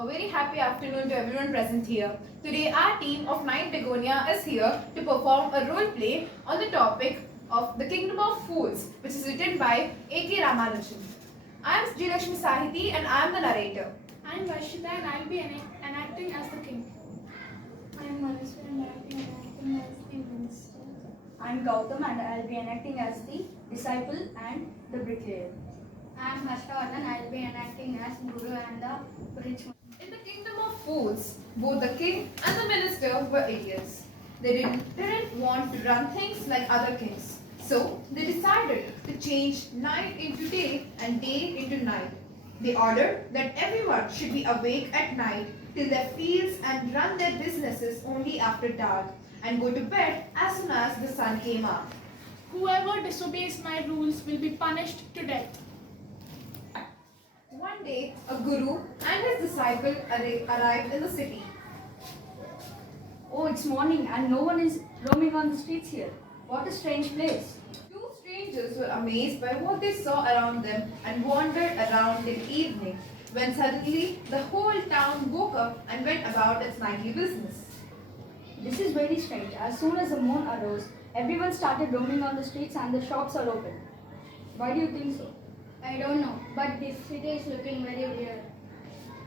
A very happy afternoon to everyone present here. Today our team of 9 Begonia is here to perform a role play on the topic of The Kingdom of Fools, which is written by A.K. Ramanujan. I am Srilakshmi Sahiti and I am the narrator. I am Varshita and I will be enacting as the king. I am Manaswar and I will be enacting as the minister. I am Gautam and I will be enacting as the disciple and the bricklayer. I am Harshvardhan. I will be enacting as Guru and the rich man. In the Kingdom of Fools, both the king and the minister were idiots. They didn't want to run things like other kings. So they decided to change night into day and day into night. They ordered that everyone should be awake at night till their fields and run their businesses only after dark and go to bed as soon as the sun came up. Whoever disobeys my rules will be punished to death. One day, a guru and his disciple arrived in the city. Oh, it's morning and no one is roaming on the streets here. What a strange place. Two strangers were amazed by what they saw around them and wandered around till evening, when suddenly the whole town woke up and went about its nightly business. This is very strange. As soon as the moon arose, everyone started roaming on the streets and the shops are open. Why do you think so? I don't know, but this city is looking very weird.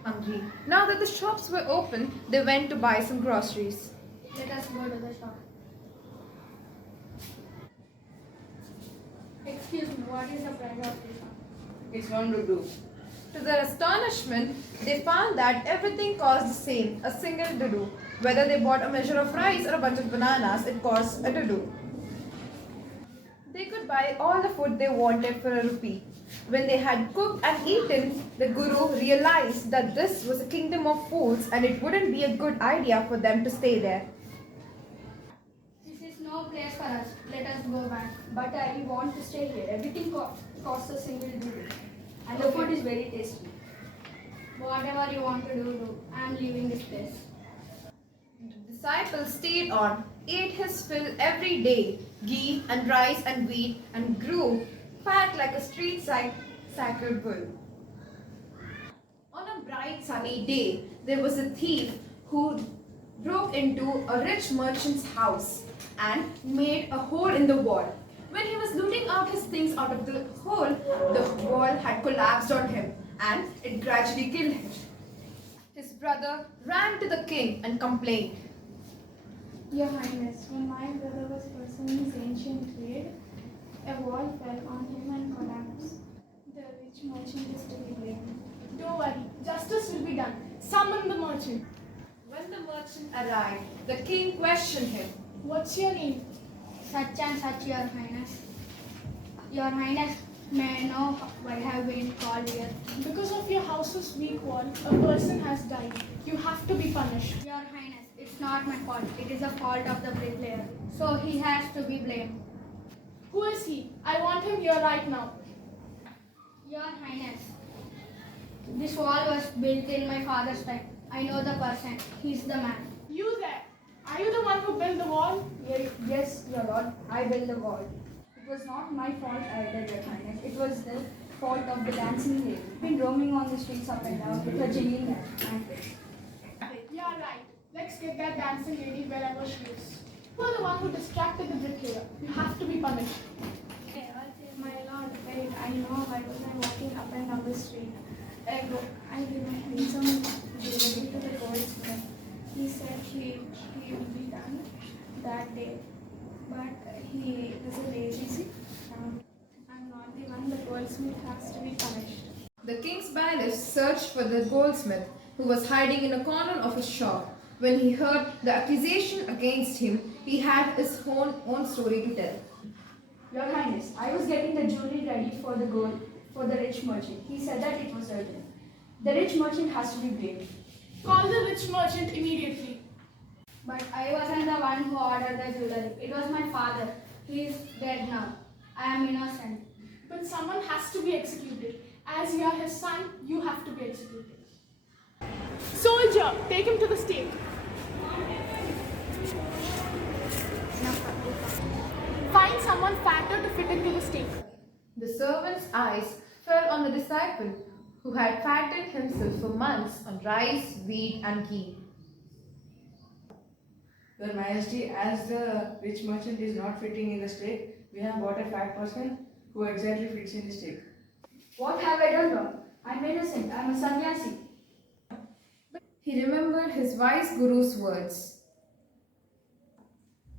Hungry. Now that the shops were open, they went to buy some groceries. Let us go to the shop. Excuse me, what is the price of this shop? It's 1 rupee. To their astonishment, they found that everything cost the same, a single dudu. Whether they bought a measure of rice or a bunch of bananas, it cost a dudu. They could buy all the food they wanted for a rupee. When they had cooked and eaten, the guru realized that this was a kingdom of fools and it wouldn't be a good idea for them to stay there. This is no place for us. Let us go back. But I want to stay here. Everything costs a single rupee. And the food is very tasty. Whatever you want to do. I am leaving this place. The disciple stayed on, ate his fill every day, ghee and rice and wheat, and grew fat like a street-side sacred bull. On a bright sunny day, there was a thief who broke into a rich merchant's house and made a hole in the wall. When he was looting out his things out of the hole, the wall had collapsed on him and it gradually killed him. His brother ran to the king and complained. Your Highness, when my brother was pursuing his ancient trade, a wall fell on him and collapsed. The rich merchant is to be blamed. Don't worry, justice will be done. Summon the merchant. When the merchant arrived, the king questioned him. What's your name? Such and such, Your Highness. Your Highness, may I know why I have been called here? Because of your house's weak wall, a person has died. You have to be punished. Your Highness, it's not my fault. It is the fault of the bricklayer. So he has to be blamed. Who is he? I want him here right now. Your Highness, this wall was built in my father's time. I know the person. He's the man. You there. Are you the one who built the wall? Yes, your lord, I built the wall. It was not my fault either, your highness. It was the fault of the dancing lady. Been roaming on the streets up and down with her jingling anklets. Yeah, right. Let's get that dancing lady wherever she is. You are the one who distracted the bricklayer. You have to be punished. My lord, wait, I know why was I walking up and down the street. I gave my handsome jewelry to the goldsmith. He said he would be done that day, but he was a lazy. I'm not the one. The goldsmith has to be punished. The king's bailiff searched for the goldsmith, who was hiding in a corner of his shop. When he heard the accusation against him, he had his own story to tell. Your highness, I was getting the jewelry ready for the rich merchant. He said that it was urgent. The rich merchant has to be blamed. Call the rich merchant immediately. But I wasn't the one who ordered the jewelry. It was my father. He is dead now. I am innocent. But someone has to be executed. As you are his son, you have to be executed. Soldier, take him to the stake. Find someone fatter to fit into the stake. The servant's eyes fell on the disciple, who had fattened himself for months on rice, wheat, and ghee. Your Majesty, as the rich merchant is not fitting in the stake, we have bought a fat person who exactly fits in the stake. What have I done wrong? I'm innocent. I'm a sannyasi. He remembered his wise guru's words.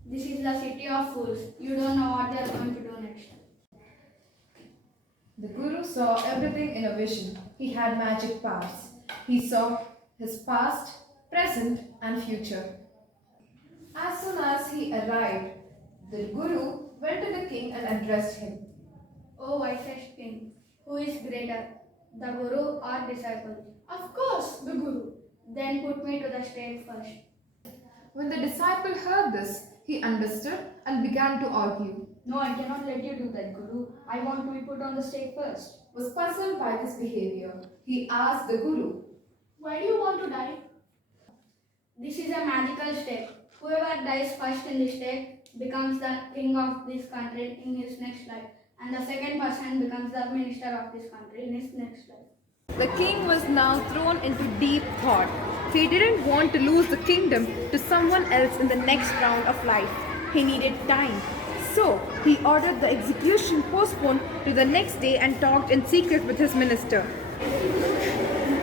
This is the city of fools. You don't know what they are going to do next. The Guru saw everything in a vision. He had magic powers. He saw his past, present, and future. As soon as he arrived, the Guru went to the king and addressed him. Oh, wisest king, who is greater, the guru or disciple? Of course, the Guru. Then put me to the stake first. When the disciple heard this, he understood and began to argue. No, I cannot let you do that, Guru. I want to be put on the stake first. Was puzzled by this behavior. He asked the Guru, Why do you want to die? This is a magical stake. Whoever dies first in the stake becomes the king of this country in his next life, and the second person becomes the minister of this country in his next life. The king was now thrown into deep thought. He didn't want to lose the kingdom to someone else in the next round of life. He needed time. So, he ordered the execution postponed to the next day and talked in secret with his minister.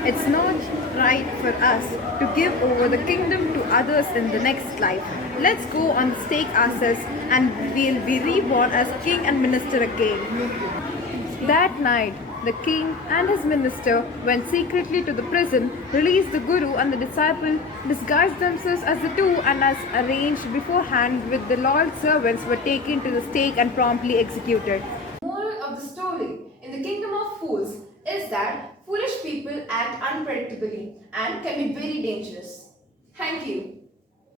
It's not right for us to give over the kingdom to others in the next life. Let's go on the stake ourselves and we'll be reborn as king and minister again. That night, the king and his minister went secretly to the prison, released the Guru and the disciple, disguised themselves as the two, and as arranged beforehand with the loyal servants were taken to the stake and promptly executed. Moral of the story in the kingdom of fools is that foolish people act unpredictably and can be very dangerous. Thank you.